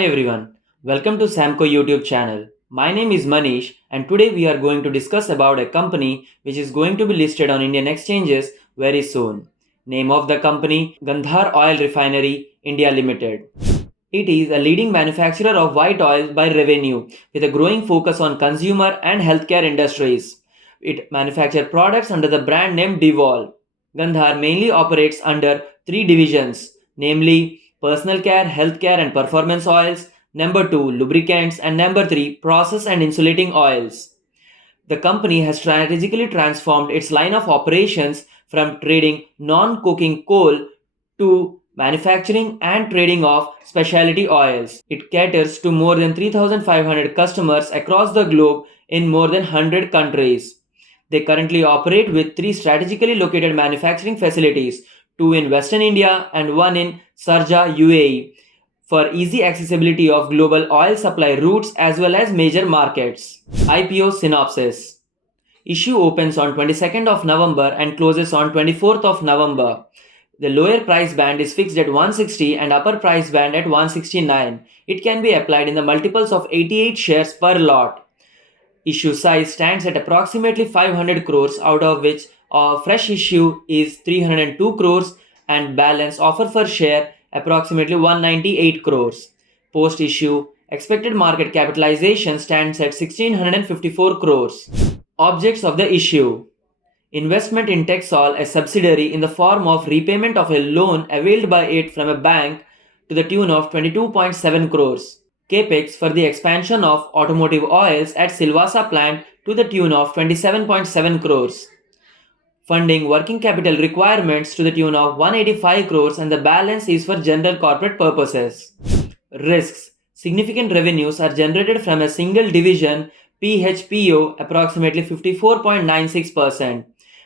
Hi everyone, welcome to Samco YouTube channel. My name is Manish and today we are going to discuss about a company which is going to be listed on Indian exchanges very soon. Name of the company Gandhar Oil Refinery India Limited. It is a leading manufacturer of white oil by revenue with a growing focus on consumer and healthcare industries. It manufactures products under the brand name Divyol. Gandhar mainly operates under three divisions, namely personal care, healthcare and performance oils, number 2 lubricants and number 3 process and insulating oils. The company has strategically transformed its line of operations from trading non-coking coal to manufacturing and trading of specialty oils. It caters to more than 3,500 customers across the globe in more than 100 countries. They currently operate with three strategically located manufacturing facilities, two in Western India and one in Sharjah, UAE, for easy accessibility of global oil supply routes as well as major markets. IPO synopsis. Issue opens on 22nd of November and closes on 24th of November. The lower price band is fixed at 160 and upper price band at 169. It can be applied in the multiples of 88 shares per lot. Issue size stands at approximately 500 crores, out of which a fresh issue is 302 crores and balance offer for share approximately 198 crores. Post issue expected market capitalization stands at 1654 crores. Objects of the issue: investment in Texol, a subsidiary, in the form of repayment of a loan availed by it from a bank to the tune of 22.7 crores. Capex for the expansion of automotive oils at Silvassa plant to the tune of 27.7 crores. Funding working capital requirements to the tune of 185 crores and the balance is for general corporate purposes. Risks: significant revenues are generated from a single division, PHPO, approximately 54.96%,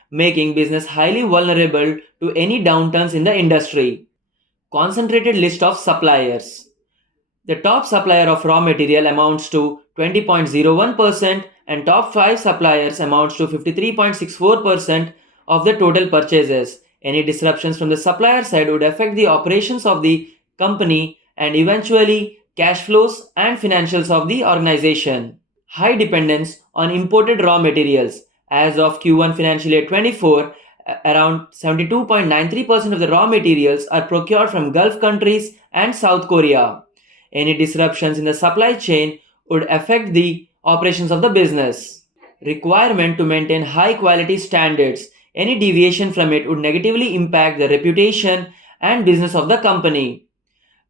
making business highly vulnerable to any downturns in the industry. Concentrated list of suppliers. The top supplier of raw material amounts to 20.01% and top 5 suppliers amounts to 53.64% of the total purchases. Any disruptions from the supplier side would affect the operations of the company and eventually cash flows and financials of the organization. High dependence on imported raw materials. As of Q1 financial year 24, around 72.93% of the raw materials are procured from Gulf countries and South Korea. Any disruptions in the supply chain would affect the operations of the business. Requirement to maintain high quality standards. Any deviation from it would negatively impact the reputation and business of the company.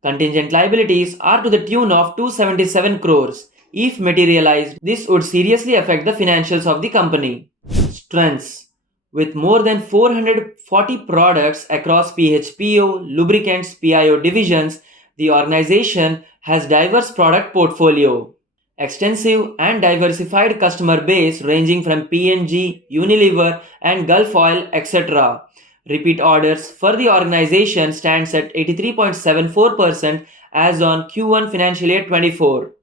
Contingent liabilities are to the tune of 277 crores. If materialized, this would seriously affect the financials of the company. Strengths: with more than 440 products across PHPO, Lubricants, PIO divisions, the organization has diverse product portfolio, extensive and diversified customer base ranging from P&G, Unilever and Gulf Oil, etc. Repeat orders for the organization stands at 83.74% as on Q1 financial year 24,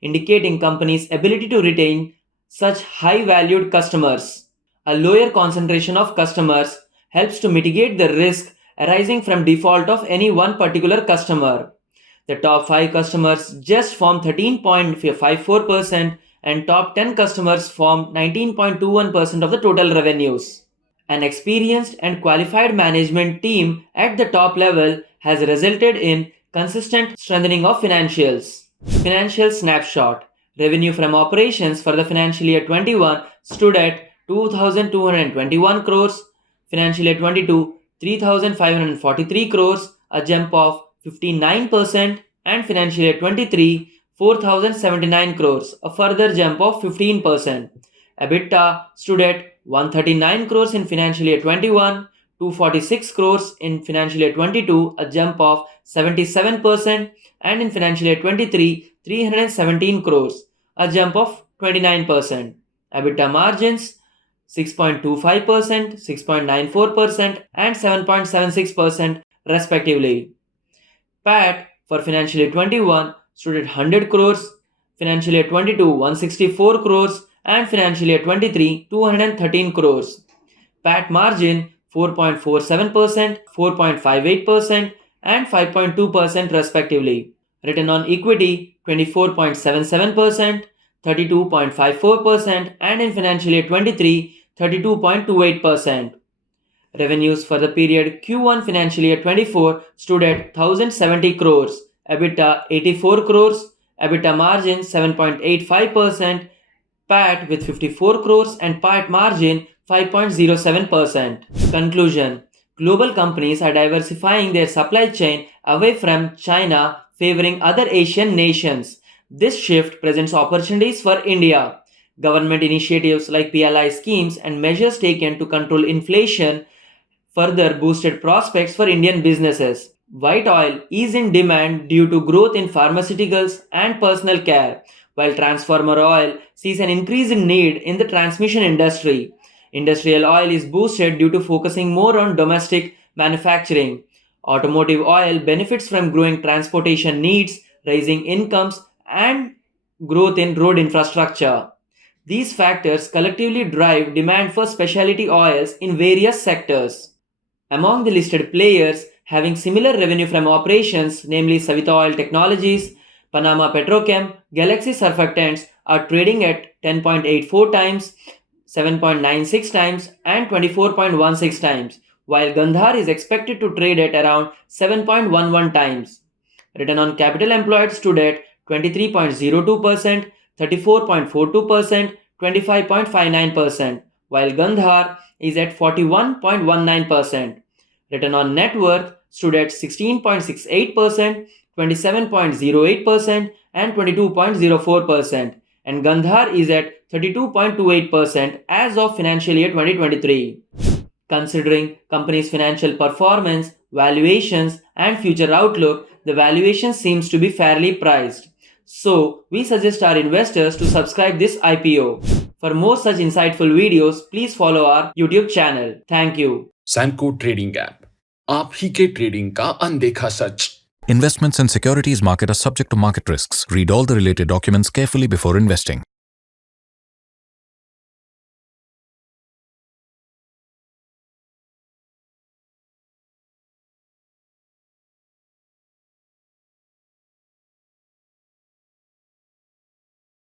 indicating company's ability to retain such high valued customers. A lower concentration of customers helps to mitigate the risk arising from default of any one particular customer. The top 5 customers just form 13.54% and top 10 customers form 19.21% of the total revenues. An experienced and qualified management team at the top level has resulted in consistent strengthening of financials. Financial snapshot. Revenue from operations for the financial year 21 stood at 2,221 crores, financial year 22 3,543 crores, a jump of 59%, and financial year 23 4,079 crores, a further jump of 15%. EBITDA stood at 139 crores in financial year 21, 246 crores in financial year 22, a jump of 77%, and in financial year 23 317 crores, a jump of 29%. EBITDA margins 6.25%, 6.94%, and 7.76% respectively. PAT for financial year 21 stood at 100 crores, financial year 22 164 crores, and financial year 23 213 crores. PAT margin 4.47%, 4.58%, and 5.2% respectively. Return on equity 24.77%, 32.54%, and in financial year 23, 32.28%. Revenues for the period Q1 financial year 24 stood at 1070 crores, EBITDA 84 crores, EBITDA margin 7.85%, PAT with 54 crores and PAT margin 5.07%. Conclusion: global companies are diversifying their supply chain away from China, favoring other Asian nations. This shift presents opportunities for India. Government initiatives like PLI schemes and measures taken to control inflation further boosted prospects for Indian businesses. White oil is in demand due to growth in pharmaceuticals and personal care, while transformer oil sees an increasing need in the transmission industry. Industrial oil is boosted due to focusing more on domestic manufacturing. Automotive oil benefits from growing transportation needs, rising incomes, and growth in road infrastructure. These factors collectively drive demand for specialty oils in various sectors. Among the listed players having similar revenue from operations, namely Savita Oil Technologies, Panama Petrochem, Galaxy Surfactants, are trading at 10.84 times, 7.96 times, and 24.16 times, while Gandhar is expected to trade at around 7.11 times. Return on capital employed stood at 23.02%, 34.42%, 25.59%, while Gandhar is at 41.19%. Return on net worth stood at 16.68%, 27.08%, and 22.04%, and Gandhar is at 32.28% as of financial year 2023. Considering company's financial performance, valuations, and future outlook, the valuation seems to be fairly priced. So, we suggest our investors to subscribe this IPO. For more such insightful videos, please follow our YouTube channel. Thank you. Samco trading app आप ही के trading का अनदेखा सच. Investments in securities market are subject to market risks. Read all the related documents carefully before investing.